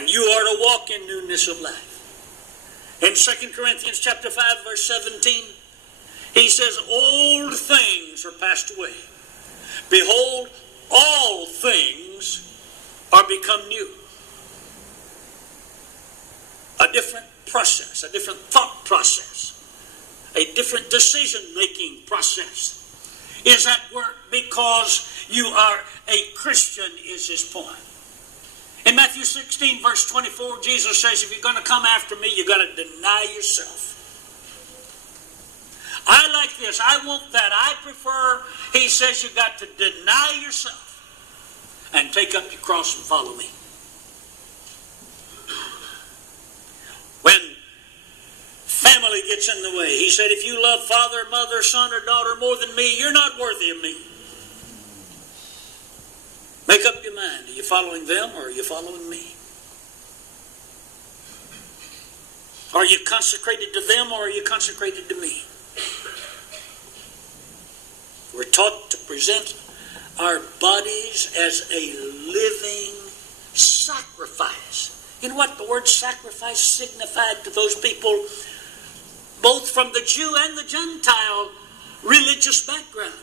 And you are to walk in newness of life. In 2 Corinthians chapter 5, verse 17, he says, old things are passed away. Behold, all things are become new. A different process, a different thought process, a different decision-making process is at work because you are a Christian, is his point. In Matthew 16, verse 24, Jesus says, if you're going to come after me, you've got to deny yourself. I like this. I want that. I prefer, he says, you've got to deny yourself and take up your cross and follow me. When family gets in the way, he said, if you love father, mother, son, or daughter more than me, you're not worthy of me. Make up your mind. Are you following them or are you following me? Are you consecrated to them or are you consecrated to me? We're taught to present our bodies as a living sacrifice. You know what the word sacrifice signified to those people, both from the Jew and the Gentile religious background?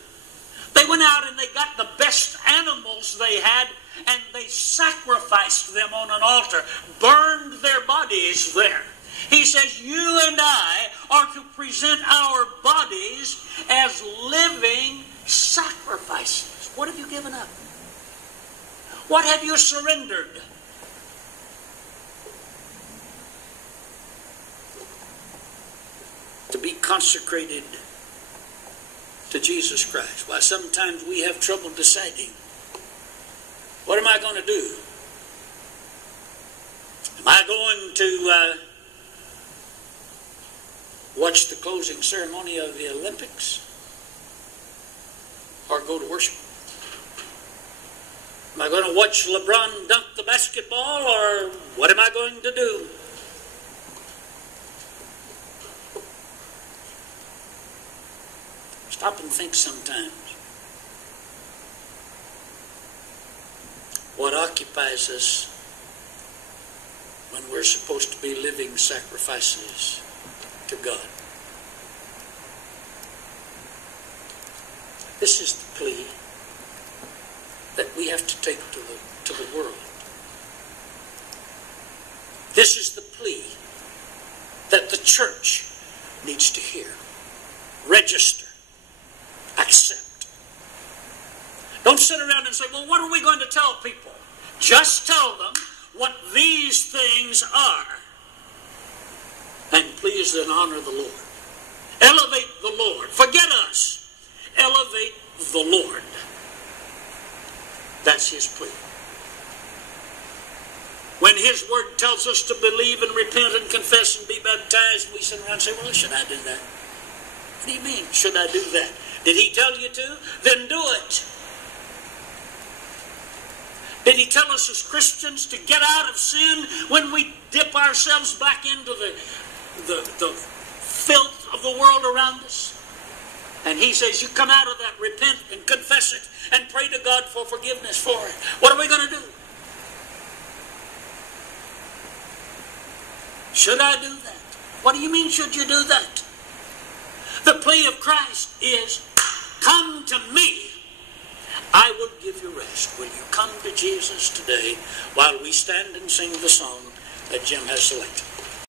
They went out and they got the best animals they had and they sacrificed them on an altar, burned their bodies there. He says, you and I are to present our bodies as living sacrifices. What have you given up? What have you surrendered? To be consecrated to Jesus Christ. Why, sometimes we have trouble deciding, what am I going to do? Am I going to watch the closing ceremony of the Olympics? Or go to worship? Am I going to watch LeBron dunk the basketball, or what am I going to do? Stop and think sometimes. What occupies us when we're supposed to be living sacrifices to God? This is the plea that we have to take to the world. This is the plea that the church needs to hear. Register. Accept. Don't sit around and say, well, what are we going to tell people? Just tell them what these things are. And please then honor the Lord. Elevate the Lord. Forget us. Elevate the Lord. That's his plea. When his word tells us to believe and repent and confess and be baptized, we sit around and say, well, should I do that? What do you mean, should I do that? Did he tell you to? Then do it. Did he tell us as Christians to get out of sin when we dip ourselves back into the filth of the world around us? And he says, you come out of that, repent and confess it, and pray to God for forgiveness for it. What are we going to do? Should I do that? What do you mean, should you do that? The plea of Christ is, come to me, I will give you rest. Will you come to Jesus today while we stand and sing the song that Jim has selected?